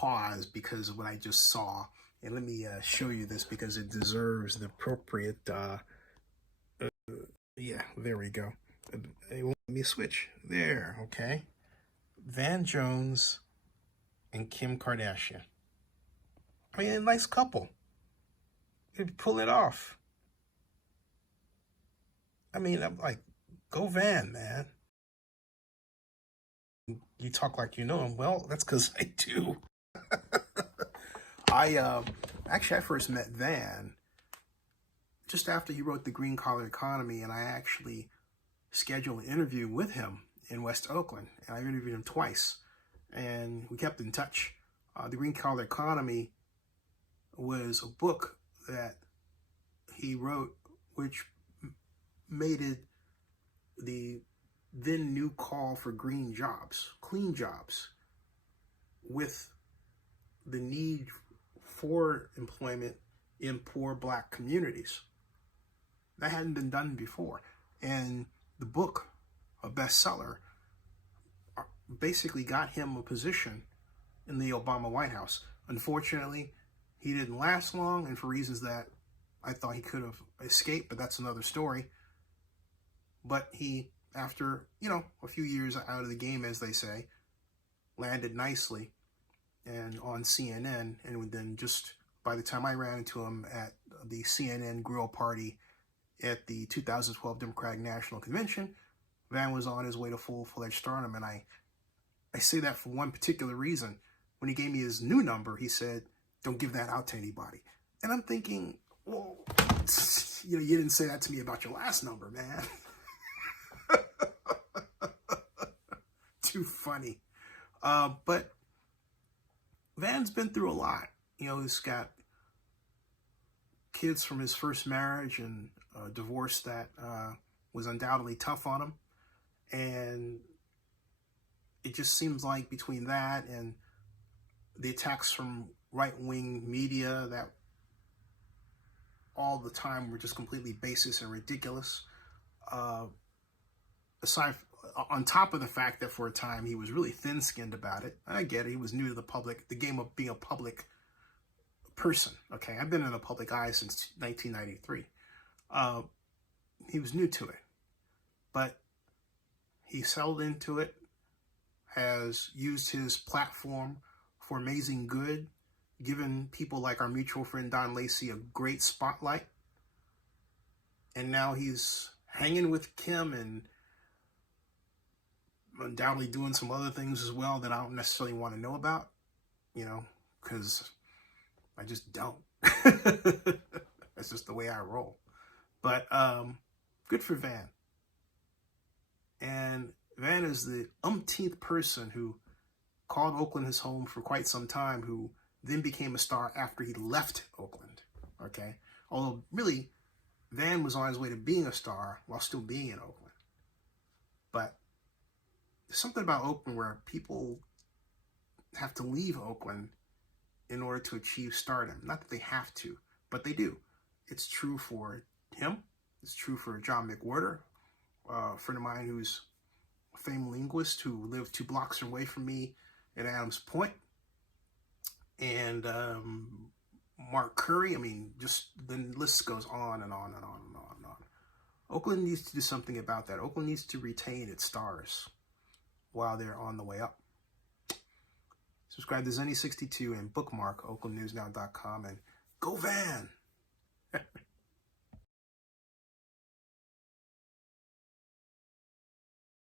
pause because of what I just saw. And let me show you this because it deserves the appropriate, yeah, there we go. It won't let me switch. There, okay. Van Jones and Kim Kardashian. I mean, a nice couple. You'd pull it off. I mean, I'm like, go Van, man. You talk like you know him. Well, that's because I do. Actually, I first met Van just after he wrote The Green Collar Economy, and I actually scheduled an interview with him in West Oakland, and I interviewed him twice, and we kept in touch. The Green Collar Economy was a book that he wrote, which made it the then new call for green jobs, clean jobs, with the need for employment in poor Black communities. That hadn't been done before. And the book, a bestseller, basically got him a position in the Obama White House. Unfortunately, he didn't last long, and for reasons that I thought he could have escaped, but that's another story. But he, after, a few years out of the game, as they say, landed nicely and on CNN. And then just by the time I ran into him at the CNN grill party at the 2012 Democratic National Convention, Van was on his way to full-fledged stardom. And I say that for one particular reason. When he gave me his new number, he said, "Don't give that out to anybody." And I'm thinking, well, you didn't say that to me about your last number, man. Too funny. But Van's been through a lot. He's got kids from his first marriage and a divorce that was undoubtedly tough on him. And it just seems like between that and the attacks from right-wing media that all the time were just completely baseless and ridiculous, on top of the fact that for a time he was really thin-skinned about it. I get it. He was new to the game of being a public person. Okay, I've been in the public eye since 1993. He was new to it, but he settled into it, has used his platform for amazing good, given people like our mutual friend Don Lacey a great spotlight, and now he's hanging with Kim and undoubtedly doing some other things as well that I don't necessarily want to know about, because I just don't. That's just the way I roll. But good for Van. And Van is the umpteenth person who called Oakland his home for quite some time, who then became a star after he left Oakland, okay? Although, really, Van was on his way to being a star while still being in Oakland. But there's something about Oakland where people have to leave Oakland in order to achieve stardom. Not that they have to, but they do. It's true for him. It's true for John McWhorter, a friend of mine who's a famed linguist who lived 2 blocks away from me at Adams Point. And Mark Curry. I mean, just the list goes on and on and on and on and on. Oakland needs to do something about that. Oakland needs to retain its stars while they're on the way up. Subscribe to Zenny62 and bookmark oaklandnewsnow.com and go Van!